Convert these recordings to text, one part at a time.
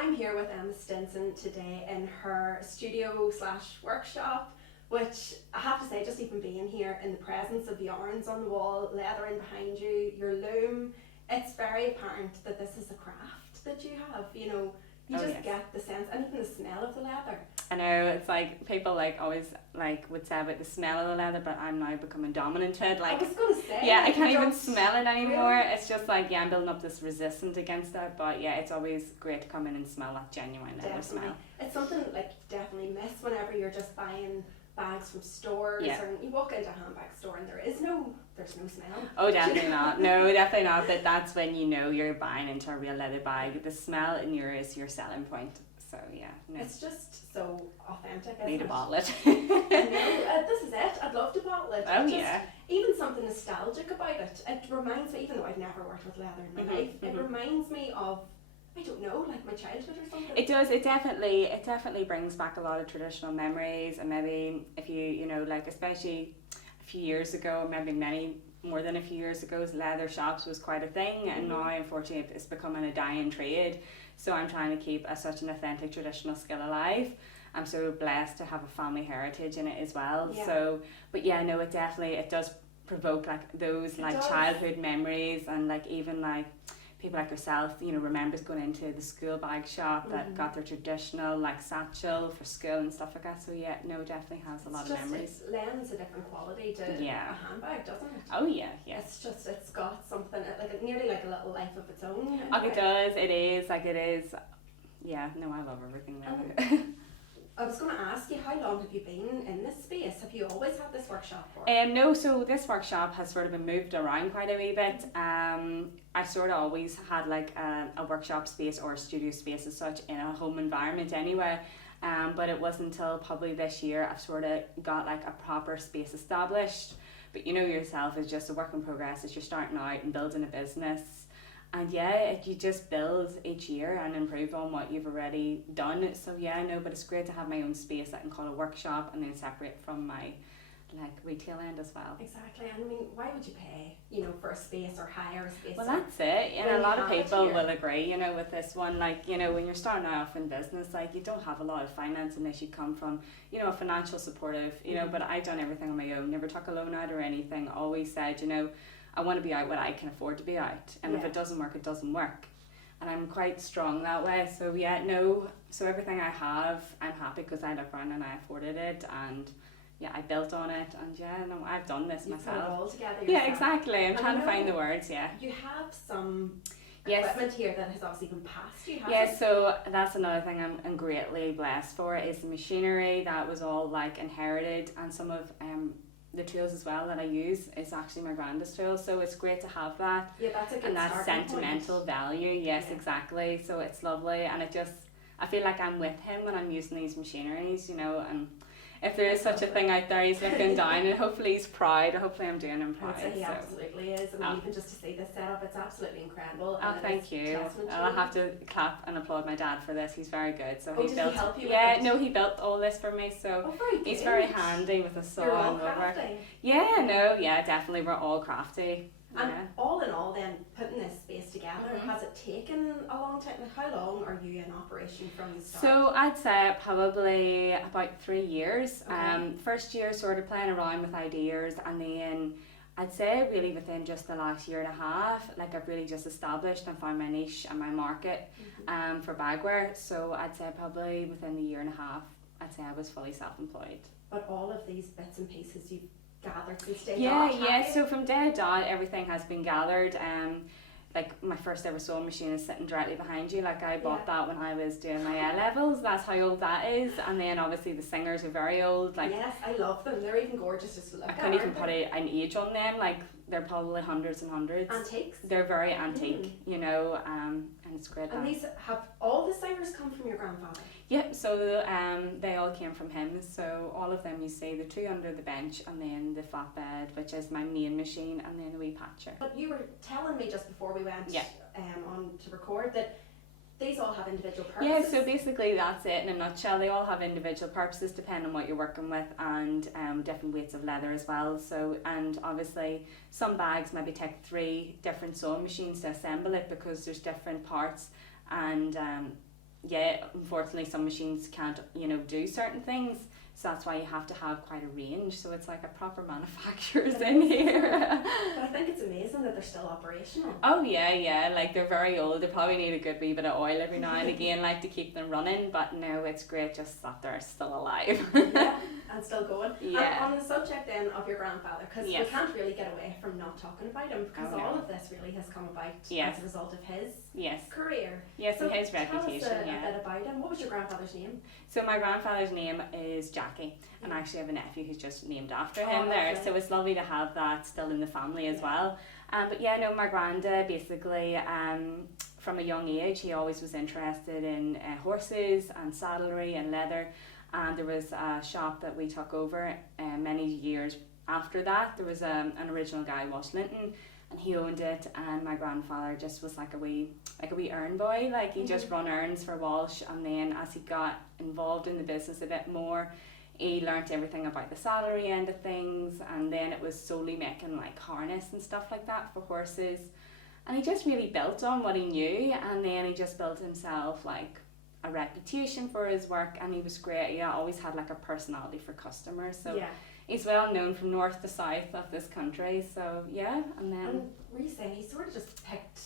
I'm here with Emma Stinson today in her studio / workshop, which I have to say, just even being here in the presence of yarns on the wall, leathering behind you, your loom, it's very apparent that this is a craft that you have, you know. You just get the sense, and even the smell of the leather. I know, it's like people always would say about the smell of the leather, but I'm now becoming dominant to it. I was going to say. Yeah, I can't even smell it anymore. Really? It's just I'm building up this resistance against it. But yeah, it's always great to come in and smell that genuine leather smell. It's something you definitely miss whenever you're just buying bags from stores, or you walk into a handbag store and there's no smell. Oh, definitely not. No, definitely not. But that's when you know you're buying into a real leather bag. The smell in is your selling point. So yeah, no. It's just so authentic. Need to bottle it. No, this is it. I'd love to bottle it. Oh yeah. Even something nostalgic about it. It reminds me, even though I've never worked with leather in my life, it reminds me of, I don't know, like my childhood or something. It does. It definitely brings back a lot of traditional memories. And maybe if you know, especially a few years ago, maybe many more than a few years ago, leather shops was quite a thing, and now unfortunately it's becoming a dying trade. So I'm trying to keep such an authentic traditional skill alive. I'm so blessed to have a family heritage in it as well. Yeah. So, but yeah, no, it does provoke those childhood memories, and even people like yourself, you know, remembers going into the school bag shop that got their traditional satchel for school and stuff like that. So yeah, no, definitely has a lot of memories. It lends a different quality to a handbag, doesn't it? Oh yeah, yeah. It's got something nearly like a little life of its own. It does. It is. Yeah, no, I love everything leather. I was going to ask you, how long have you been in this space? Have you always had this workshop for? No, so this workshop has sort of been moved around quite a wee bit. I sort of always had a workshop space or a studio space as such in a home environment anyway. But it wasn't until probably this year I've sort of got a proper space established. But you know yourself, it's just a work in progress as you're starting out and building a business. And yeah, you just build each year and improve on what you've already done. So yeah, no, but it's great to have my own space that I can call a workshop and then separate from my retail end as well. Exactly. And I mean, why would you pay, you know, for a space or hire a space? Well, that's it. And a lot of people will agree, you know, with this one. You know, when you're starting off in business, you don't have a lot of finance unless you come from, you know, a financial supportive, you know, but I've done everything on my own, never took a loan out or anything. Always said, you know, I want to be out when I can afford to be out, and if it doesn't work, it doesn't work. And I'm quite strong that way. So yeah, no. So everything I have, I'm happy because I look around and I afforded it, and yeah, I built on it, and yeah, no, I've done this myself. Put it all together yourself. Yeah, exactly. I'm trying to find the words. Yeah. You have some equipment here that has obviously been passed to you. Yeah, so that's another thing I'm greatly blessed for, is the machinery that was all inherited, and some of the tools as well that I use is actually my granddad's tools, so it's great to have that. Yeah, that's a good and that sentimental point. Value. Yes, exactly. So it's lovely, and I feel like I'm with him when I'm using these machineries, you know, and if there is such a thing out there, he's looking down, and hopefully he's proud, or hopefully I'm doing him proud. He absolutely is. I mean, even just to see this setup, it's absolutely incredible. Oh, thank you. I'll have to clap and applaud my dad for this. He's very good. So did he help you? No, he built all this for me. So he's very handy with a saw and woodwork. Yeah, definitely. We're all crafty. And all in all, then, putting this space together, has it taken a long time? How long are you in operation from the start? So I'd say probably about 3 years. Okay. First year sort of playing around with ideas, and then I'd say really within just the last year and a half, I've really just established and found my niche and my market for bagwear. So I'd say probably within the year and a half, I'd say I was fully self-employed. But all of these bits and pieces you've gathered since day dot? Yeah. So from day dot, everything has been gathered. My first ever sewing machine is sitting directly behind you. I bought that when I was doing my A-levels. That's how old that is. And then obviously the singers are very old. Yes, I love them. They're even gorgeous just to look at. I can't even put an age on them. They're probably hundreds and hundreds. Antiques. They're very antique, you know, and it's great. And these have all the singers come from your grandfather? Yep, so they all came from him. So all of them you see, the two under the bench, and then the flatbed, which is my main machine, and then the wee patcher. But you were telling me just before we went on to record that these all have individual purposes. Yeah, so basically that's it in a nutshell. They all have individual purposes depending on what you're working with, and different weights of leather as well. So, and obviously some bags maybe take 3 different sewing machines to assemble it because there's different parts, and yeah, unfortunately some machines can't, do certain things. So that's why you have to have quite a range. So it's like a proper manufacturer's in here. But I think it's amazing that they're still operational. Oh yeah, like they're very old. They probably need a good wee bit of oil every now and again, like to keep them running. But no, it's great just that they're still alive. Yeah, and still going. Yeah. And on the subject then of your grandfather, because Yes. we can't really get away from not talking about him, because Oh, no. all of this really has come about Yes. as a result of his Yes. career. Yes, So and his tell reputation, us a yeah. bit about him. What was your grandfather's name? So my grandfather's name is Jackie, and I actually have a nephew who's just named after Oh, him there. lovely. So it's lovely to have that still in the family as well. But yeah, no, my granda basically, from a young age, he always was interested in horses and saddlery and leather. And there was a shop that we took over many years after that. There was an original guy, Walsh Linton, and he owned it. And my grandfather just was like a wee errand boy. Like he just run errands for Walsh. And then as he got involved in the business a bit more, he learnt everything about the saddlery end of things, and then it was solely making like harness and stuff like that for horses. And he just really built on what he knew, and then he just built himself like a reputation for his work, and he was great. He always had like a personality for customers, so Yeah. he's well known from north to south of this country. So yeah, and then And were you saying he sort of just picked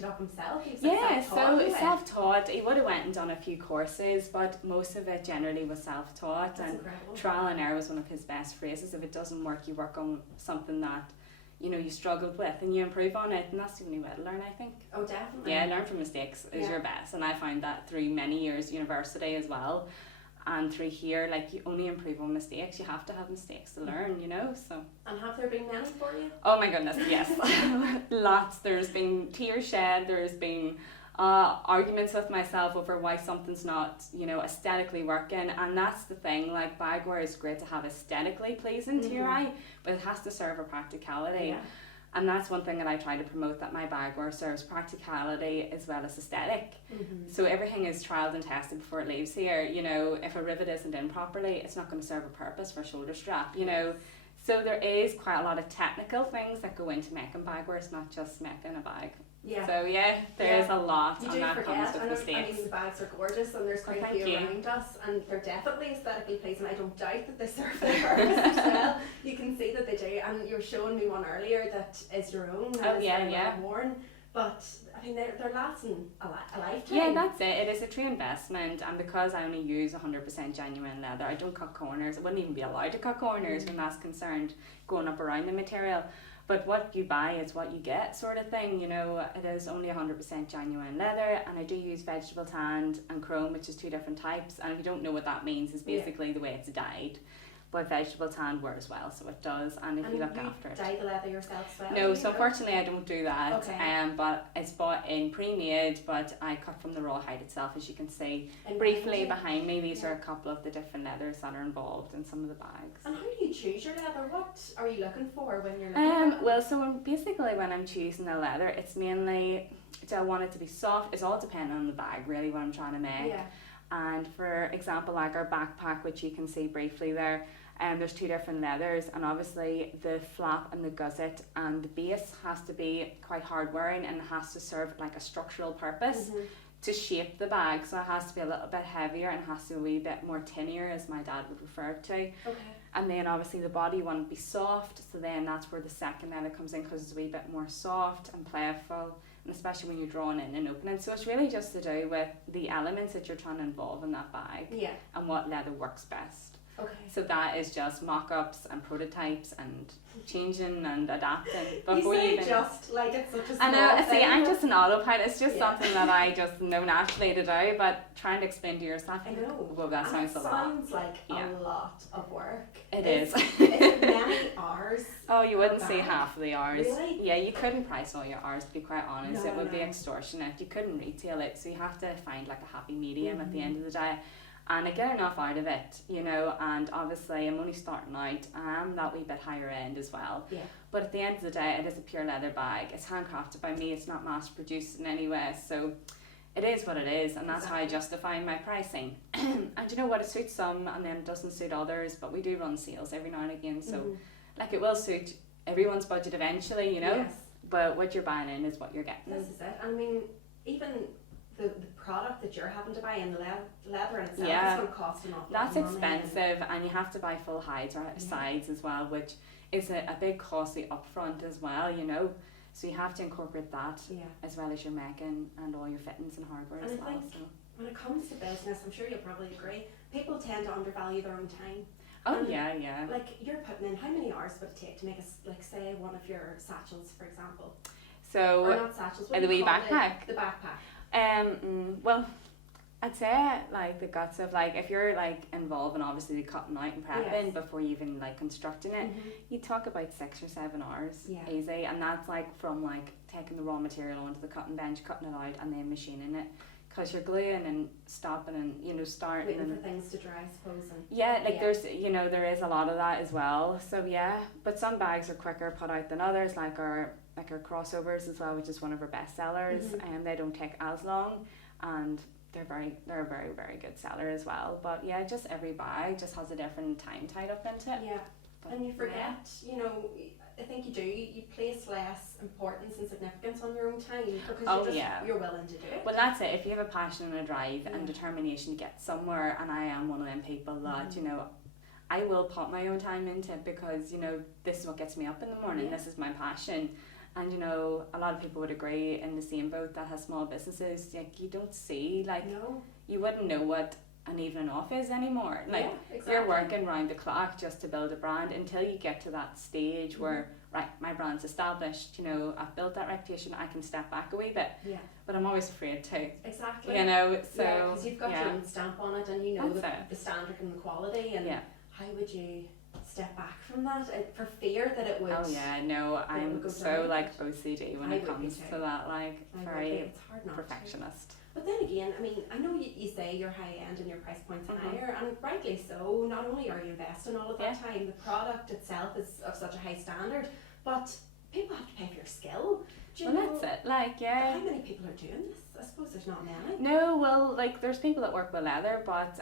it up himself? He was like yeah, self-taught so anyway? self-taught. He would have went and done a few courses, but most of it generally was self-taught. That's And incredible. trial and error was one of his best phrases. If it doesn't work, you work on something that you struggled with, and you improve on it, and that's the only way to learn, I think. Oh, definitely. Yeah, learn from mistakes is Yeah. your best, and I found that through many years university as well, and through here, like you only improve on mistakes. You have to have mistakes to learn, so. And have there been many for you? Oh my goodness, yes. Lots. There's been tears shed, there's been arguments with myself over why something's not, aesthetically working. And that's the thing, like bagwear is great to have aesthetically pleasing to your eye, but it has to serve a practicality. Yeah. And that's one thing that I try to promote, that my bagwear serves practicality as well as aesthetic. So everything is trialed and tested before it leaves here. If a rivet isn't in properly, it's not going to serve a purpose for a shoulder strap, So there is quite a lot of technical things that go into making bagwear. It's not just making a bag. Yeah. So yeah, there is a lot, You and do that comes forget, with and I mistakes. mean the bags are gorgeous, and there's quite a Thank few you. around us, and they're definitely aesthetically pleasing. I don't doubt that they serve their purpose as well. You can see that they do, and you're showing me one earlier that is your own. And Oh, is yeah, very yeah. well worn, but I mean they're lasting a lifetime. Yeah, that's it. It is a true investment, and because I only use 100% genuine leather, I don't cut corners. I wouldn't even be allowed to cut corners when that's concerned, going up around the material. But what you buy is what you get, sort of thing. It is only 100% genuine leather, and I do use vegetable tanned and chrome, which is two different types. And if you don't know what that means, it's basically the way it's dyed. But vegetable tanned wears well, so it does. And if And you look after it. dye the leather yourself as well? No, so unfortunately I don't do that. Okay. But it's bought in pre-made, but I cut from the raw hide itself, as you can see. And Briefly behind behind me, these Yeah. are a couple of the different leathers that are involved in some of the bags. you. And how do you choose your leather? What are you looking for when you're looking at it? Well, so basically when I'm choosing the leather, it's mainly, do I want it to be soft? It's all depending on the bag, really, what I'm trying to make. Yeah. And for example, like our backpack, which you can see briefly there, there's two different leathers, and obviously the flap and the gusset and the base has to be quite hard wearing, and it has to serve like a structural purpose to shape the bag. So it has to be a little bit heavier and has to be a wee bit more tinier, as my dad would refer to. Okay. And then obviously the body one would be soft, so then that's where the second leather comes in, because it's a wee bit more soft and playful, and especially when you're drawing in and opening. So it's really just to do with the elements that you're trying to involve in that bag Yeah. and what leather works best. Okay. So that is just mock-ups and prototypes and changing and adapting You before you say even... just like it's such a small I know, see, thing, I'm but- just an autopilot. It's just Yeah. something that I just know naturally to do, but trying to explain to yourself, I know. well, that And sounds it a lot. sounds like Yeah. a lot of work. It Is is. it many hours? Oh, you wouldn't per see bag? half of the hours. Really? Yeah, you couldn't price all your hours, to be quite honest. No, It would be no. extortionate. You couldn't retail it, so you have to find like a happy medium at the Mhm. end of the day. And I get enough out of it, and obviously I'm only starting out. I am that wee bit higher end as well. Yeah. But at the end of the day, it is a pure leather bag. It's handcrafted by me. It's not mass produced in any way. So it is what it is, and that's how I justify my pricing. And you know what? It suits some, and then it doesn't suit others. But we do run sales every now and again, so like it will suit everyone's budget eventually, Yes. But what you're buying in is what you're getting. This is it. I mean, even the product that you're having to buy and the leather in itself Yeah. is going to cost an awful lot That's of money. expensive, and you have to buy full hides or sides as well, which is a big costly upfront as well, you know. So you have to incorporate that as well as your making and all your fittings and hardware And as I well. think So. when it comes to business, I'm sure you'll probably agree, people tend to undervalue their own time. Oh, And, yeah. Like, you're putting in, how many hours would it take to make like, say, one of your satchels, for example? So, or not satchels, what the do you wee call backpack? The backpack. Well, I'd say like the guts of like if you're like involved in obviously the cutting out and prepping before you even like constructing it, you talk about 6 or 7 hours easy, and that's like from like taking the raw material onto the cutting bench, cutting it out, and then machining it. Because you're gluing and stopping and, you know, starting waiting and for things to dry, I suppose. And there's, you know, there is a lot of that as well. So but some bags are quicker put out than others, like our crossovers as well, which is one of our best sellers, and they don't take as long, and they're a very, very good seller as well. But yeah, just every bag just has a different time tied up into it. Yeah, but and you forget, you know, I think you place less importance and significance on your own time because you're willing to do it. Well, that's it. If you have a passion and a drive and determination to get somewhere, and I am one of them people that, you know, I will put my own time into it because, you know, this is what gets me up in the morning. This is my passion. And, you know, a lot of people would agree in the same boat that has small businesses, like, you don't see, like, you wouldn't know what an evening off is anymore. Like, you're working round the clock just to build a brand until you get to that stage where, right, my brand's established, you know, I've built that reputation, I can step back a wee bit. Yeah. But I'm always afraid to. Exactly. You know, so. Yeah, because you've got your own stamp on it and you know the standard and the quality, and how would you step back from that for fear that it would? Oh yeah, no, I'm so like OCD when it comes to that, like very perfectionist. But then again, I mean, I know you say you're high end and your price points higher, and rightly so. Not only are you investing all of that time, the product itself is of such a high standard, but people have to pay for your skill. That's it. Like, how many people are doing this? I suppose there's not many. No, well, like there's people that work with leather, but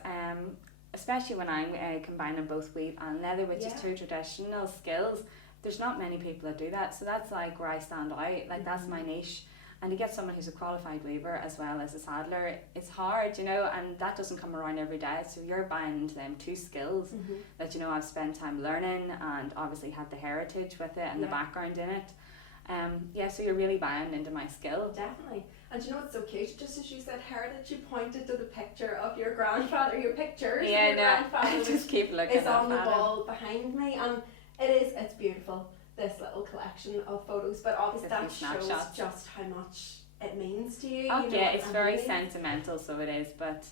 especially when I'm combining both weave and leather, which is two traditional skills, there's not many people that do that. So that's like where I stand out. Like that's my niche. And to get someone who's a qualified weaver as well as a saddler, it's hard, you know, and that doesn't come around every day. So you're buying into them two skills that, you know, I've spent time learning and obviously had the heritage with it and the background in it. So you're really buying into my skill. Definitely. And you know what's so cute? Just as you said heritage, you pointed to the picture of your grandfather, your pictures of your grandfather. I just keep looking is on the wall behind me, and it's beautiful, this little collection of photos, but obviously that shows just how much it means to you. Oh, it's very sentimental, so it is, but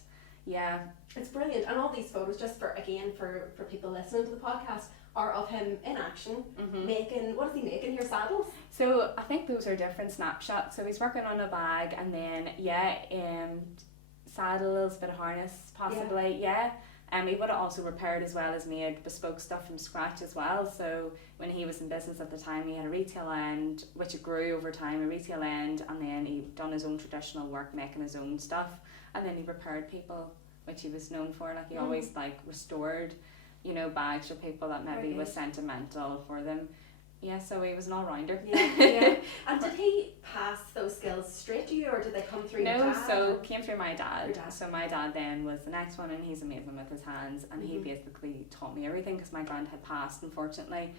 yeah. It's brilliant. And all these photos, just for people listening to the podcast, are of him in action, making, what is he making, your saddles? So I think those are different snapshots. So he's working on a bag, and then saddle, a little bit of harness possibly, he would have also repaired as well as made bespoke stuff from scratch as well. So when he was in business at the time, he had a retail end, which it grew over time, a retail end, and then he done his own traditional work making his own stuff, and then he repaired people, which he was known for. Like he always like restored, you know, bags for people that maybe was sentimental for them. Yeah, so he was an all-rounder. Yeah. And did he pass those skills straight to you, or did they come through your dad? No, so came through my dad. So my dad then was the next one, and he's amazing with his hands, and he basically taught me everything because my grand had passed, unfortunately,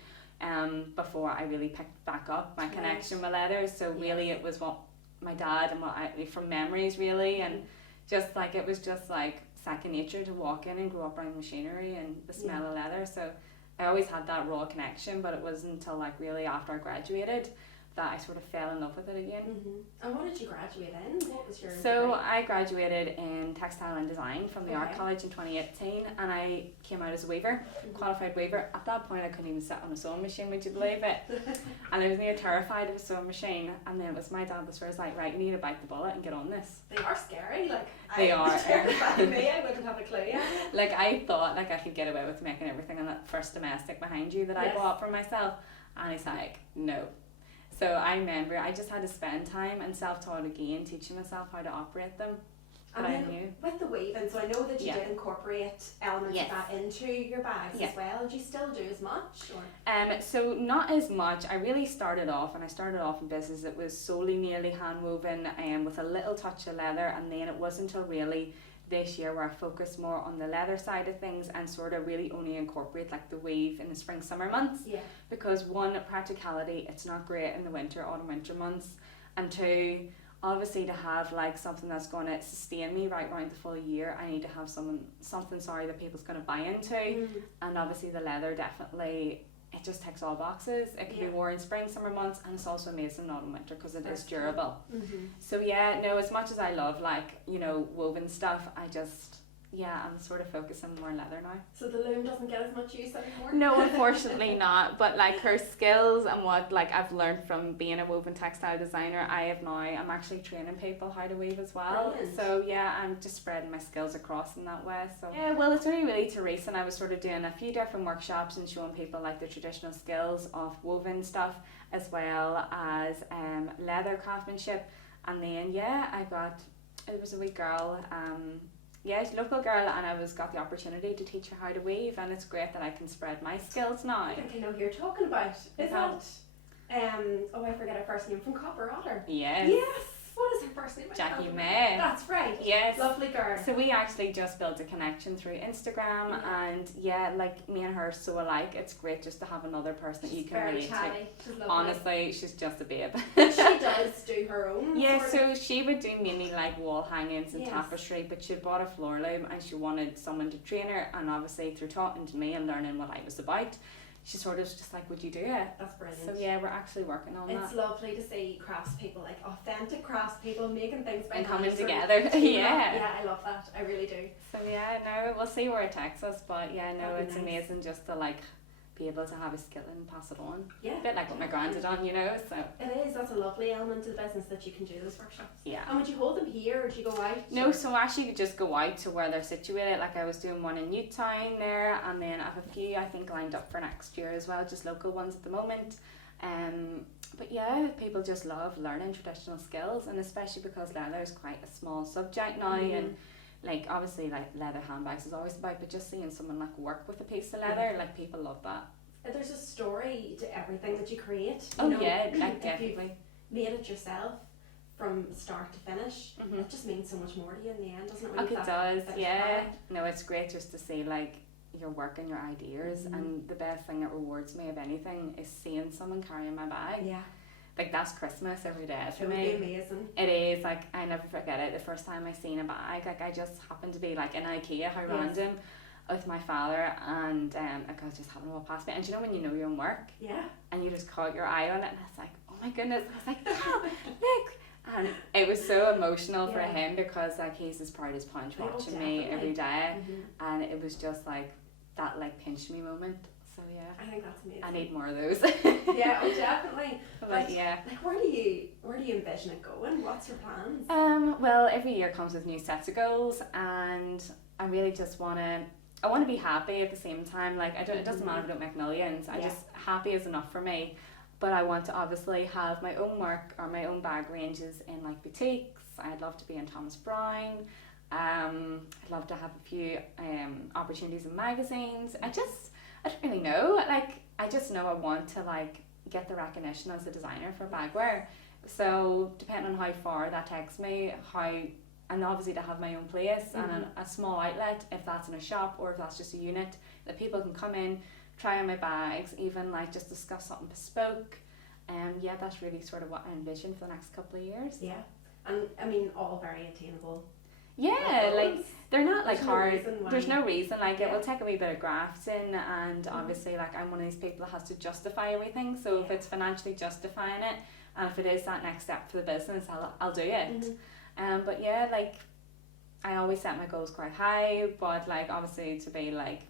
before I really picked back up my connection with leather. So really it was what my dad and what I, from memories really, and just like it was just like second nature to walk in and grow up around machinery and the smell of leather. So I always had that raw connection, but it wasn't until like really after I graduated that I sort of fell in love with it again. And what did you graduate in? What was your degree? I graduated in textile and design from the Art College in 2018, and I came out as a weaver, qualified weaver. At that point I couldn't even sit on a sewing machine, would you believe it? And I was near terrified of a sewing machine, and then it was my dad that was like, right, you need to bite the bullet and get on this. They are scary, like they are terrifying me. I wouldn't have a clue yet. Like I thought like I could get away with making everything on that first domestic behind you that I bought for myself, and he's like, no. So I remember I just had to spend time and self-taught again, teaching myself how to operate them. But I knew. With the weaving, so I know that you Yeah. did incorporate elements Yes. of that into your bags Yeah. as well. Do you still do as much? Or? So not as much. I really started off, in business, it was solely nearly hand woven with a little touch of leather, and then it wasn't until really this year where I focused more on the leather side of things and sort of really only incorporate like the weave in the spring summer months, Yeah. because one, practicality, it's not great in the autumn winter months, and two, obviously to have like something that's going to sustain me right around the full year, I need to have something that people's going to buy into. And obviously the leather definitely, it just ticks all boxes. It can be worn in spring summer months, and it's also amazing in autumn winter because it is durable. So yeah, no, as much as I love like, you know, woven stuff, I'm sort of focusing more on leather now. So the loom doesn't get as much use anymore? No, unfortunately not. But like her skills and what like I've learned from being a woven textile designer, I'm actually training people how to weave as well. Brilliant. So yeah, I'm just spreading my skills across in that way. So yeah, well, it's really to recent. I was sort of doing a few different workshops and showing people like the traditional skills of woven stuff as well as leather craftsmanship. And then it was a wee girl, she's a local girl, and I got the opportunity to teach her how to weave, and it's great that I can spread my skills now. I think I know who you're talking about. Is that I forget her first name, from Copper Otter? Yes. Yes. What is her first name? Jackie May. That's right. Yes. Lovely girl. So we actually just built a connection through Instagram, and like me and her are so alike. It's great just to have another person that you can relate to. She's lovely. Honestly, she's just a babe. She does do her own. Yeah, so she would do mainly like wall hangings and Yes. tapestry, but she bought a floor loom and she wanted someone to train her, and obviously through talking to me and learning what I was about, she sort of just like, would you do it? That's brilliant. So yeah, we're actually working on that. It's lovely to see craftspeople, like authentic craftspeople, making things by And hand, coming sort of together. teaming up. Yeah. Yeah, I love that. I really do. So yeah, no, we'll see where it takes us, but yeah, no, That'd be it's nice. amazing just to like be able to have a skill and pass it on. Yeah. A bit like what my gran did on, you know, so. It is. That's a lovely element to the business that you can do those workshops. Yeah. And would you hold them here, or do you go out? No, so actually you just go out to where they're situated. Like I was doing one in Newtown there, and then I have a few I think lined up for next year as well, just local ones at the moment. But yeah, people just love learning traditional skills, and especially because leather is quite a small subject now, and like obviously like leather handbags is always about, but just seeing someone like work with a piece of leather, like people love that. There's a story to everything that you create. Oh you know, yeah, like if definitely. you've made it yourself from start to finish, it just means so much more to you in the end, doesn't it? When Like you've it that does, finished yeah. product? No, it's great just to see like your work and your ideas, and the best thing that rewards me of anything is seeing someone carrying my bag. Yeah. Like that's Christmas every day for It would me. be amazing. It is, like I never forget it. The first time I seen a bag, like I just happened to be like in IKEA, how random, with my father, and like I was just having to walk past me, and you know when you know your own work, Yeah. and you just caught your eye on it, and it's like, oh my goodness, I was like, oh, look. And it was so emotional for him because like he's as proud as punch Oh, watching me every day, Mm-hmm. and it was just like that like pinch me moment. So yeah, I think that's amazing. I need more of those. Yeah, oh definitely. But yeah. Like where do you envision it going? What's your plans? Well, every year comes with new sets of goals, and I really just want to be happy at the same time. Like it doesn't matter if I don't make millions. I just happy is enough for me. But I want to obviously have my own work or my own bag ranges in like boutiques. I'd love to be in Thomas Brown. I'd love to have a few opportunities in magazines. I don't really know. Like I just know I want to like get the recognition as a designer for bagwear. So depending on how far that takes me, and obviously to have my own place and a small outlet, if that's in a shop or if that's just a unit, that people can come in, try on my bags, even like just discuss something bespoke. Yeah, that's really sort of what I envision for the next couple of years. Yeah. And I mean all very attainable. Yeah, like they're not like There's no hard. reason why. There's no reason. Like it will take a wee bit of grafting, and obviously, like I'm one of these people that has to justify everything. So if it's financially justifying it, and if it is that next step for the business, I'll do it. But yeah, like I always set my goals quite high, but like obviously to be like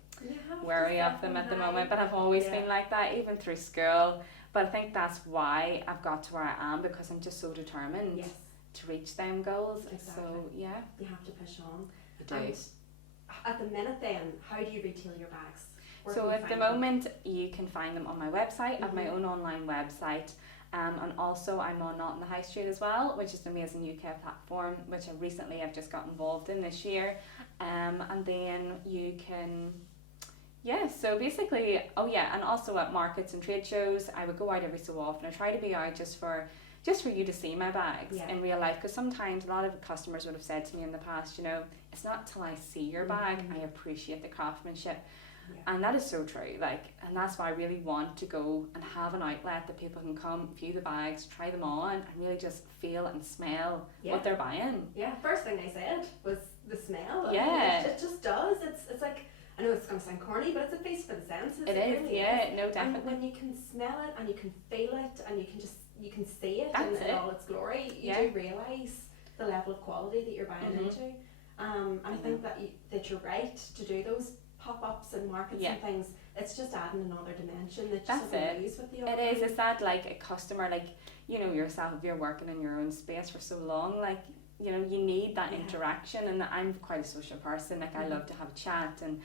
wary of them at the moment. But I've always been like that, even through school. But I think that's why I've got to where I am, because I'm just so determined. Yes. To reach them goals. Exactly. So yeah, You have to push on. I do. And at the minute then, how do you retail your bags? Where So can you at the find them? moment you can find them on my website. I have my own online website, And also I'm on Not in the High Street as well, which is an amazing UK platform, which I've just got involved in this year. And then you can, yeah, so basically, oh yeah, and also at markets and trade shows, I would go out every so often. I try to be out just for you to see my bags in real life, because sometimes a lot of customers would have said to me in the past, it's not till I see your bag I appreciate the craftsmanship. And that is so true, and that's why I really want to go and have an outlet that people can come, view the bags, try them on, and really just feel and smell what they're buying. First thing they said was the smell. It just does. It's like, I know it's going to sound corny, but it's a feast for the senses. It is, really is. No, definitely. And when you can smell it and you can feel it and you can see it in all its glory, you do realise the level of quality that you're buying into. And I think that you're right to do those pop-ups and markets and things. It's just adding another dimension that just doesn't lose with the other. It is. It's that like a customer, yourself, if you're working in your own space for so long, you need that interaction. And I'm quite a social person. I love to have a chat, and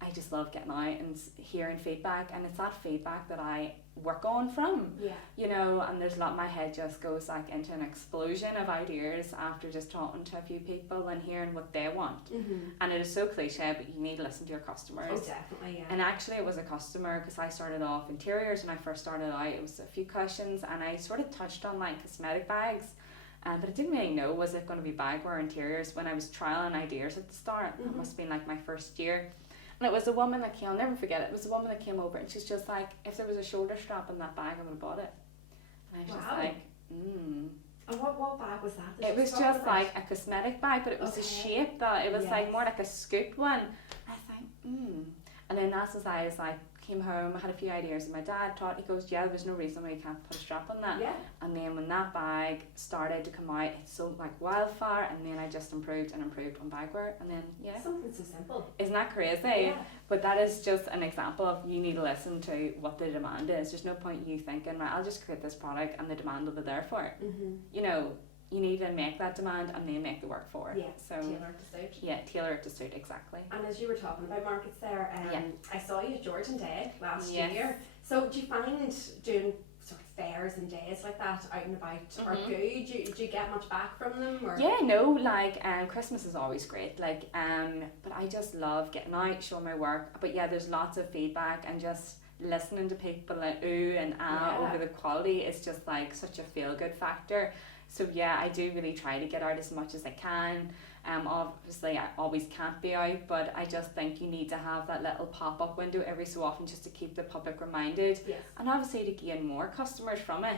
I just love getting out and hearing feedback, and it's that feedback that I work on from. And there's a lot, my head just goes into an explosion of ideas after just talking to a few people and hearing what they want. And it is so cliche, but you need to listen to your customers. Oh, definitely, yeah. And actually it was a customer, because I started off interiors when I first started out. It was a few questions, and I sort of touched on cosmetic bags. But I didn't really know, was it going to be bagwear interiors, when I was trialing ideas at the start. It must have been my first year. And it was a woman that came, I'll never forget it, was a woman that came over, and she's just like, if there was a shoulder strap in that bag, I would have bought it. And I was just like, And what bag was that? It was just a cosmetic bag, but it was a shape that, it was more like a scooped one. I was like, And then that's as I was came home, I had a few ideas, and my dad taught, he goes, there was no reason why you can't put a strap on that. And then when that bag started to come out, it sold like wildfire, and then I just improved on bagwear, and then something so simple. Isn't that crazy? But that is just an example of, you need to listen to what the demand is. There's no point you thinking, right, I'll just create this product and the demand will be there for it. You need to make that demand and then make the work for it. So tailor it to suit. Tailor it to suit, exactly. And as you were talking about markets there, I saw you at Georgian Day last year. So do you find doing sort of fairs and days like that out and about are good? Do you get much back from them? Or? Yeah, no, Christmas is always great. But I just love getting out, showing my work. But there's lots of feedback, and just listening to people ooh and over the quality is just such a feel good factor. So I do really try to get out as much as I can. Obviously I always can't be out, but I just think you need to have that little pop-up window every so often, just to keep the public reminded. And obviously to gain more customers from it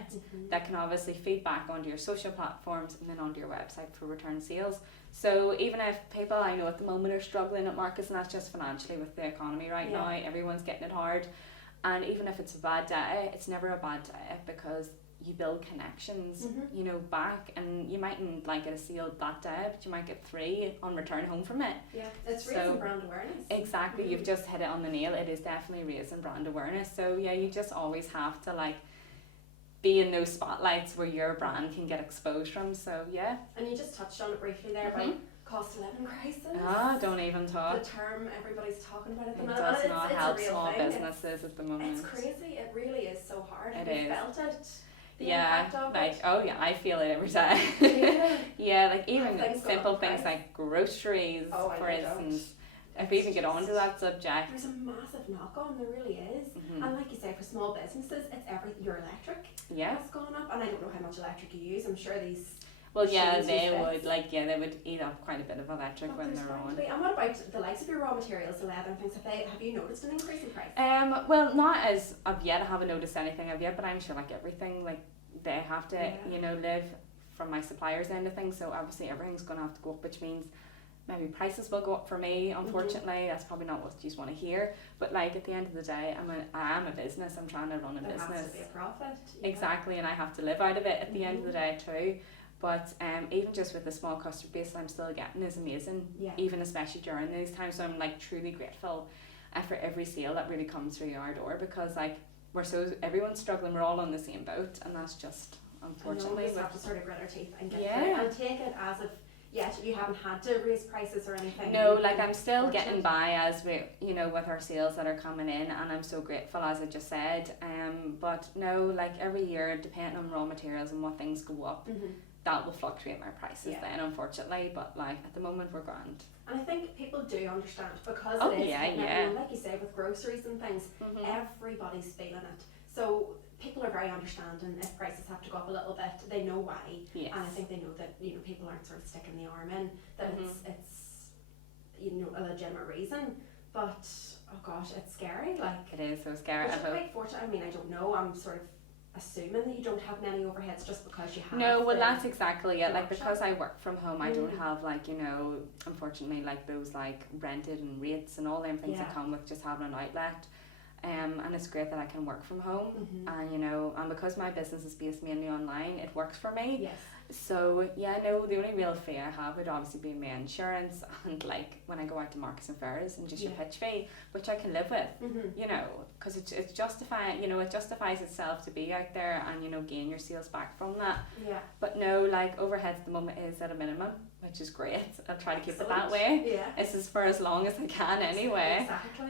that can obviously feed back onto your social platforms and then onto your website for return sales. So even if people I know at the moment are struggling at markets, and that's just financially with the economy right now, everyone's getting it hard. And even if it's a bad day, it's never a bad day, because you build connections, back, and you mightn't get a sale that day, but you might get 3 on return home from it. It's raising brand awareness. Exactly, you've just hit it on the nail. It is definitely raising brand awareness. So you just always have to be in those spotlights where your brand can get exposed from. So And you just touched on it briefly there about cost of living crisis. Don't even talk. The term everybody's talking about at the moment. It does not help small businesses at the moment. It's crazy. It really is so hard. It Have is. you felt it? It? I feel it every day. Even simple things like groceries, for instance. If we even get onto that subject, there's a massive knock on. There really is. And like you say, for small businesses, it's your electric has gone up, and I don't know how much electric you use. I'm sure these. Well, they would eat up quite a bit of electric when they're on. And what about the likes of your raw materials, the leather and things? Have you noticed an increase in price? Well, not as of yet. I haven't noticed anything of yet, but I'm sure everything, they have to, live from my suppliers' end of things. So obviously everything's going to have to go up, which means maybe prices will go up for me. Unfortunately, that's probably not what you want to hear. But at the end of the day, I am a business. I'm trying to run a business. There has to be a profit. Exactly, and I have to live out of it at the end of the day too. But even just with the small customer base I'm still getting is amazing, even especially during these times. So I'm truly grateful for every sale that really comes through our door, because everyone's struggling, we're all on the same boat, and that's just unfortunately. We just have to sort of grit our teeth and get through it, and take it as if yet? You haven't had to raise prices or anything? No, like I'm still getting by as we, you know, with our sales that are coming in, and I'm so grateful, as I just said. But no, like every year, depending on raw materials and what things go up, that will fluctuate my prices then, unfortunately. But like at the moment, we're grand. And I think people do understand, because Oh, it is, yeah. like you say, with groceries and things, everybody's feeling it. So people are very understanding. If prices have to go up a little bit, they know why. Yes. And I think they know that, you know, people aren't sort of sticking the arm in, that it's you know, a legitimate reason. But oh gosh, it's scary. Like, it is so scary. You're quite fortunate. I mean, I don't know. I'm sort of assuming that you don't have many overheads just because you have. No, well that's exactly it. Like, because I work from home, I don't Mm. have, like, you know, unfortunately, like those like rented and rates and all them things that come with just having an outlet. And it's great that I can work from home, and you know, and because my business is based mainly online, it works for me. Yes. So yeah, no, the only real fee I have would obviously be my insurance, and like when I go out to markets and fairs, and just your pitch fee, which I can live with, you know, because it's justifying, you know, it justifies itself to be out there and, you know, gain your sales back from that. Yeah. But no, like overheads at the moment is at a minimum, which is great. I'll try to keep it that Excellent. way. Yeah. This is for as long as I can anyway. Exactly.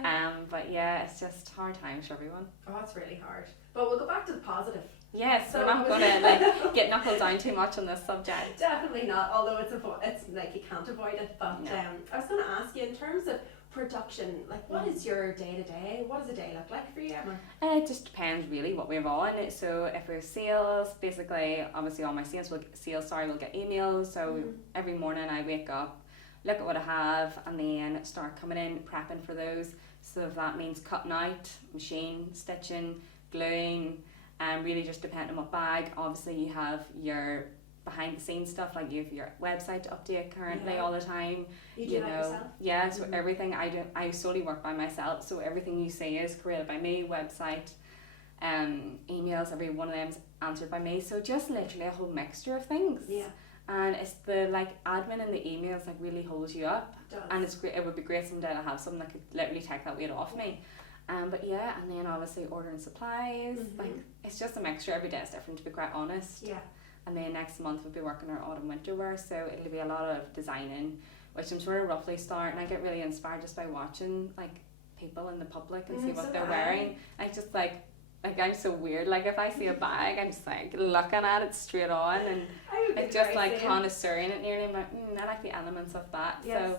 But yeah, it's just hard times for everyone. Oh, it's really hard. But we'll go back to the positive. Yes, So- we're not going to like get knuckled down too much on this subject. Definitely not, although it's like you can't avoid it. But No. I was going to ask you, in terms of production, like what is your day-to-day? What does a day look like for you, Emma? It just depends really what we have on. So if we're sales, basically, obviously all my sales will get emails. So every morning I wake up, look at what I have, and then start coming in, prepping for those. So if that means cutting out, machine, stitching, gluing, and really just depending on what bag. Obviously you have your behind the scenes stuff, like you have your website to update currently all the time. You do that yourself? Yeah, so everything I solely work by myself, so everything you see is created by me, website, emails, every one of them is answered by me. So just literally a whole mixture of things. Yeah. And it's the like admin and the emails that really holds you up. It does. And it's great. It would be great someday to have something that could literally take that weight off me. But yeah, and then obviously ordering supplies. Like it's just a mixture. Every day is different, to be quite honest. Yeah. And then next month we'll be working our autumn winter wear, so it'll be a lot of designing, which I'm sort of roughly starting. I get really inspired just by watching like people in the public and see what they're wearing. I just like I'm so weird. Like if I see a bag, I'm just like looking at it straight on, and it's just like connoisseuring it nearly. I'm like, I like the elements of that. Yes. So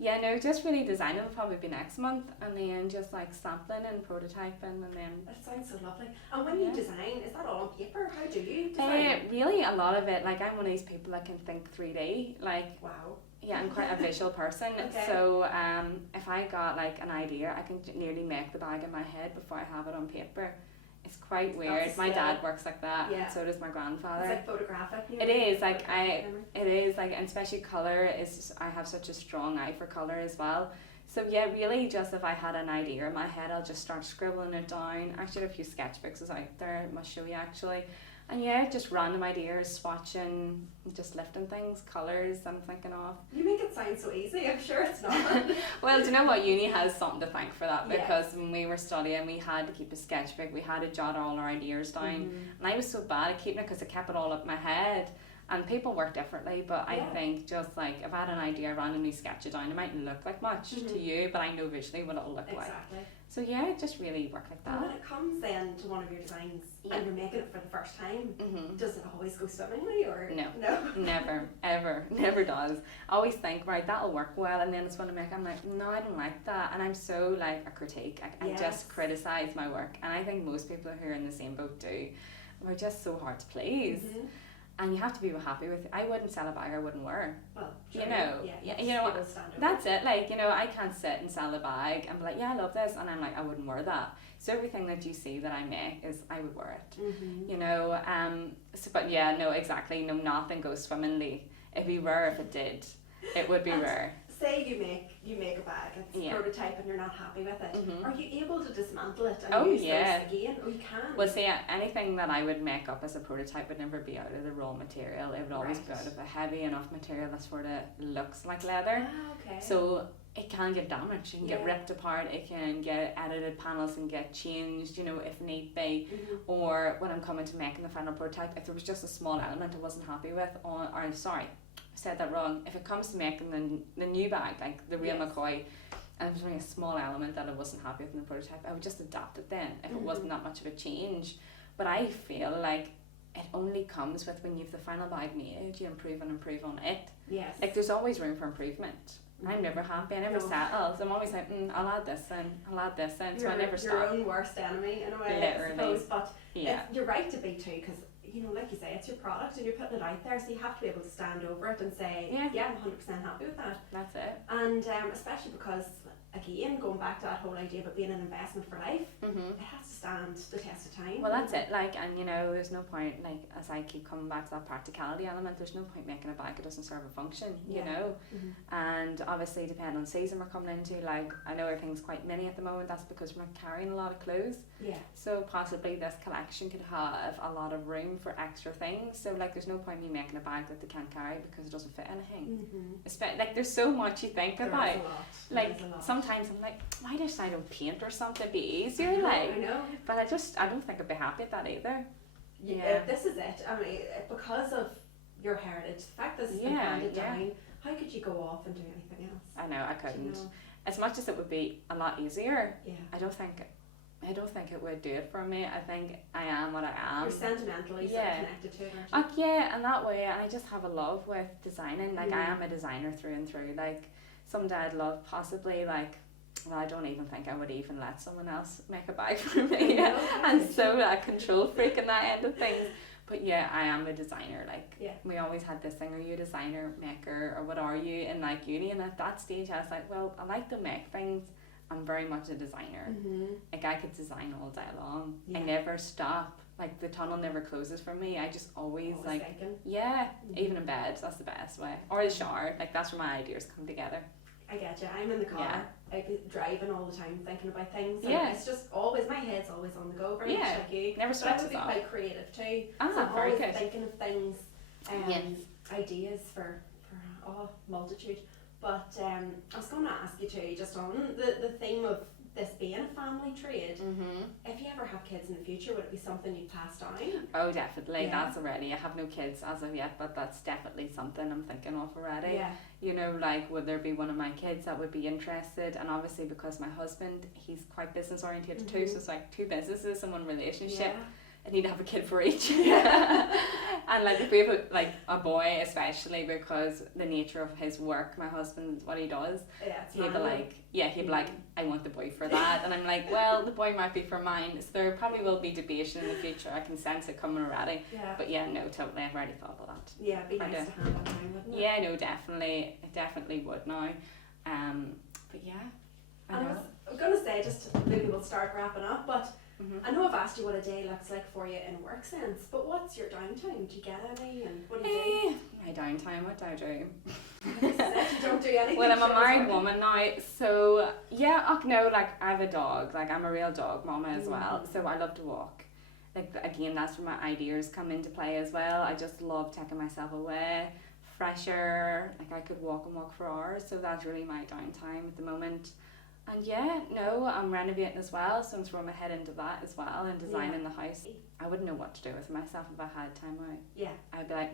yeah, no, just really designing will probably be next month, and then just like sampling and prototyping, and then. That sounds so lovely. And when you design, is that all on paper? How do you design? Really, a lot of it. Like I'm one of these people that can think 3D. Like. Wow. Yeah, I'm quite a visual person. Okay. So if I got like an idea, I can nearly make the bag in my head before I have it on paper. It's quite weird. My dad works like that, and so does my grandfather. It's like photographic. It is like it is like, and especially colour is. I have such a strong eye for colour as well. So yeah, really, just if I had an idea in my head, I'll just start scribbling it down. Actually, a few sketchbooks is out there. I must show you actually. And yeah, just random ideas, swatching, just lifting things, colours I'm thinking of. You make it sound so easy. I'm sure it's not. Well, do you know what? Uni has something to thank for that, because when we were studying, we had to keep a sketchbook. We had to jot all our ideas down. And I was so bad at keeping it because I kept it all up my head. And people work differently, but I think just like if I had an idea, I randomly sketch it down. It mightn't look like much to you, but I know visually what it'll look like. So yeah, just really work like that. And when it comes then to one of your designs and you're making it for the first time, does it always go swimmingly or no? No. Never, ever, never does. I always think, right, that'll work well, and then it's when I make, I'm like, no, I don't like that, and I'm so like a critique. I just criticize my work, and I think most people who are in the same boat do. We're just so hard to please. And you have to be happy with it. I wouldn't sell a bag I wouldn't wear. Well, you know, you know, that's it. Like, you know, I can't sit and sell a bag and be like, yeah, I love this, and I'm like, I wouldn't wear that. So everything that you see that I make is I would wear it. You know, so, but yeah, no, exactly. No, nothing goes swimmingly. It'd be rare if it did. It would be rare. Say you make a bag, it's prototype and you're not happy with it. Are you able to dismantle it and use those again? Oh, you can. Well, see, anything that I would make up as a prototype would never be out of the raw material. It would always be out of a heavy enough material that sort of looks like leather. Okay. So it can get damaged. It can get ripped apart. It can get edited panels and get changed, you know, if need be. Or when I'm coming to making the final prototype, if there was just a small element I wasn't happy with, said that wrong. If it comes to making the new bag, like the real Yes. McCoy, and there's only a small element that I wasn't happy with in the prototype, I would just adapt it then if it wasn't that much of a change. But I feel like it only comes with when you've the final bag made, you improve on it. Yes. Like there's always room for improvement. I'm never happy, I never settle. So I'm always like, I'll add this in, so I never stop. Your own worst enemy in a way, Literally. I suppose. But Yeah. you're right to be too, because you know, like you say, it's your product and you're putting it out there, so you have to be able to stand over it and say, yeah, I'm 100% happy with that. That's it. And especially because, again, going back to that whole idea about being an investment for life, it has to stand the test of time. Well, that's it. Like, and you know, there's no point, like, as I keep coming back to that practicality element, there's no point making a bag that doesn't serve a function, you know. And obviously, depending on the season we're coming into, like, I know everything's quite mini at the moment. That's because we're not carrying a lot of clothes. Yeah. So possibly this collection could have a lot of room for extra things. So like, there's no point me making a bag that they can't carry because it doesn't fit anything. Like, there's so much you think there about. Is a lot. Like sometimes I'm like, why just I don't paint or something? It'd be easier. I know. But I don't think I'd be happy at that either. Yeah. This is it. I mean, because of your heritage, the fact that it's been handed down, how could you go off and do anything else? I know, I couldn't. You know? As much as it would be a lot easier, yeah. I don't think it would do it for me. I think I am what I am. You're sentimentally sort of connected to it, aren't you? Yeah, and that way I just have a love with designing. Like I am a designer through and through. Like someday I'd love possibly like, well, I don't even think I would even let someone else make a bag for me. I'm so a control freak in that end of things. But yeah, I am a designer. Like we always had this thing, are you a designer, maker, or what are you in like uni? And at that stage I was like, well, I like to make things. I'm very much a designer. Like I could design all day long. I never stop. Like the tunnel never closes for me. I just always like thinking. Even in bed, that's the best way. Or the shower. Like that's where my ideas come together. I get you. I'm in the car, like driving all the time, thinking about things. And it's just always, my head's always on the go. Very much like you. Never switches off. But I would be quite creative too. Ah, so I'm very always good. thinking of things, ideas for multitude. But I was going to ask you too, just on the theme of this being a family trade, if you ever have kids in the future, would it be something you'd pass down? Oh, definitely. That's already. I have no kids as of yet, but that's definitely something I'm thinking of already. Yeah. You know, like, would there be one of my kids that would be interested? And obviously, because my husband, he's quite business oriented too, so it's like two businesses in one relationship. I need to have a kid for each. And like if we have a boy, especially because the nature of his work, my husband, what he does, he'd be like, I want the boy for that. And I'm like, well, the boy might be for mine. So there probably will be debation in the future. I can sense it coming already. But yeah, no, totally. I've already thought about that. Yeah, it'd be nice to hand that down, wouldn't it? Yeah, no, definitely. It definitely would now. But yeah. I was going to say, just maybe we'll start wrapping up, but I know I've asked you what a day looks like for you in a work sense, but what's your downtime? Do you get any, and what do you do? My downtime, what do I do? You don't do anything. Well, I'm a married woman now, so yeah, like I have a dog, like I'm a real dog mama as well, so I love to walk. Like again, that's where my ideas come into play as well. I just love taking myself away, fresh air, like I could walk for hours, so that's really my downtime at the moment. And I'm renovating as well, so I'm throwing my head into that as well and designing the house. I wouldn't know what to do with myself if I had time out. Yeah. I'd be like,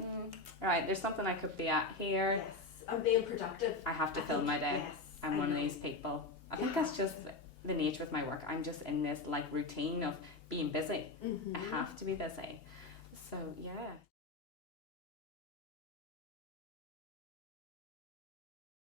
alright, there's something I could be at here. Yes, I'm being productive. I have to fill my day. Yes, I'm one of these people. I think that's just the nature of my work. I'm just in this like routine of being busy. I have to be busy. So yeah.